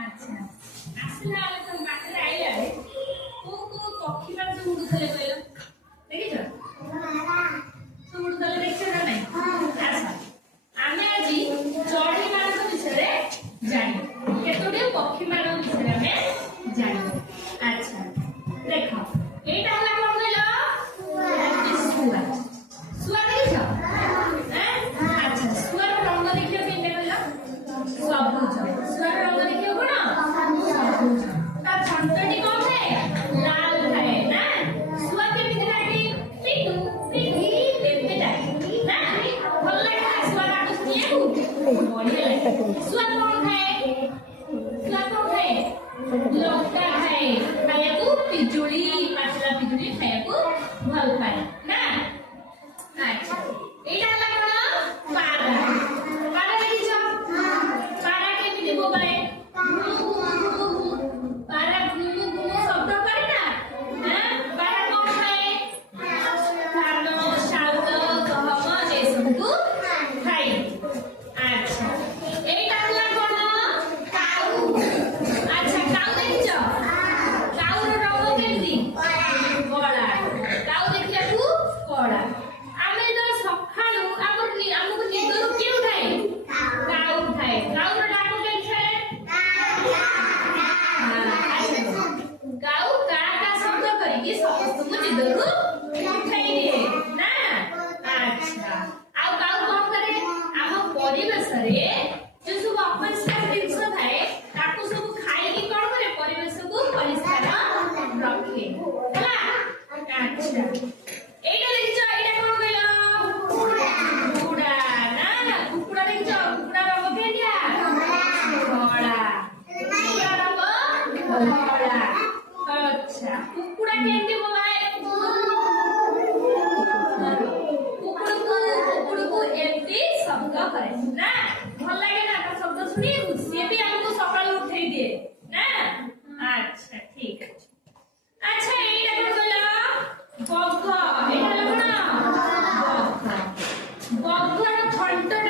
আচ্ছা আসলে আমি তো বাসায় আইলারে কোন কোন পক্ষী মানে যে উড়ুতলে কইলো দেখিছ তো উড়ুতলে দেখছ না নাই আচ্ছা আমি আজি চড়ি ମାନଙ୍କ বিଷୟରେ জানি কেতোটি পক্ষী ମାନଙ୍କ বিଷୟରେ ଆମେ জানি আচ্ছা দেখো এইটা হলো কোন কইলো শুয়া শুয়া দেখিছ হ্যাঁ আচ্ছা শুয়ার রঙ দেখিও কেমনে কইলো সবুজ শুয়ার রঙ দেখিও কোন সবুজ তার ছন্টটি কোন ଥାଏ লাল ଥାଏ না শুয়া কেମିତି লাগে পিটু পিটি এমনি লাগে না ଭଲ লাগে শুয়া ডাକୁ শুনিବାକୁ ବଢିଆ লাগে শুয়া কোন ଥାଏ শুয়া কোন ଥାଏ ଲଙ୍କା ଖାଏ ଖାଇବାକୁ ପିଜୁଳି ପାଚିଲା ପିଜୁଳି ଖାଇବାକୁ ଭଲ ପାଏ ନା ଆଚ୍ଛା ଏଇଟା ହେଲା କଣ ପାରା ପାରା ଦେଖିଛ ପାରା କେମିତି ବୋବାଏ ପାରା ଘୁମୁ ଘୁମୁ ଶବ୍ଦ କରେ ନା ପାରା କଣ ଖାଏ ଧାନ ଶାଗ ଗହମ ଏସବୁକୁ ଖାଏ ଆଚ୍ଛା ଏଇଟା ହେଲା କଣ କାଉ ଆଚ୍ଛା କାଉ ଦେଖିଛ କାଉର ରଙ୍ଗ କେମିତି କଳା କାଉ ଦେଖିବାକୁ କଳା ଆମେ ଯେତେବେଳେ ସକାଳୁ ଆମକୁ ନିଦରୁ କିଏ ଉଠାଏ କାଉ ଉଠାଏ କାଉର ଡାକ କେମିତି ଥାଏ କାଉ କା କା ଶବ୍ଦ କରିକି ସମସ୍ତଙ୍କୁ ନିଦରୁ ଉଠାଇ ଦିଏ ନା ଆଚ୍ଛା ଆଉ କାଉ କଣ କରେ ଆମ ପରିବେଶରେ ଯୋଉ ସବୁ ଅପରିଷ୍କାର ଜିନିଷ ଥାଏ ତାକୁ ସବୁ ଖାଇକି କଣ କରେ ପରିବେଶକୁ ପରିଷ୍କାର ରଖେ ହେଲା ଆଚ୍ଛା এইটা ଦେଖିଛ ଏଇଟା କଣ କହିଲ କୁକୁଡ଼ା ନା କୁକୁଡ଼ା ଦେଖିଛ କୁକୁଡ଼ା ରଙ୍ଗ କେମିତିଆ ଧଳା କୁକୁଡ଼ା ରଙ୍ଗ ଧଳା ଆଚ୍ଛା କୁକୁଡ଼ା କେମିତି ବୋବାଏ କୁକୁଡ଼କୁ ଏମିତି ଶବ୍ଦ କରେ ନା ଭଲ ଲାଗେ ନା ତା ଶବ୍ଦ ଶୁଣିବାକୁ ସିଏ ବି ଆମକୁ ସକାଳୁ ଉଠେଇ ଦିଏ ନା ଆଚ୍ଛା ଠିକ ଅଛି ଆଚ୍ଛା ଏଇଟା କଣ କହିଲ ବଗ ଏଇଟା ହେଲା କଣ ବଗ ବଗର ଥଣ୍ଟଟା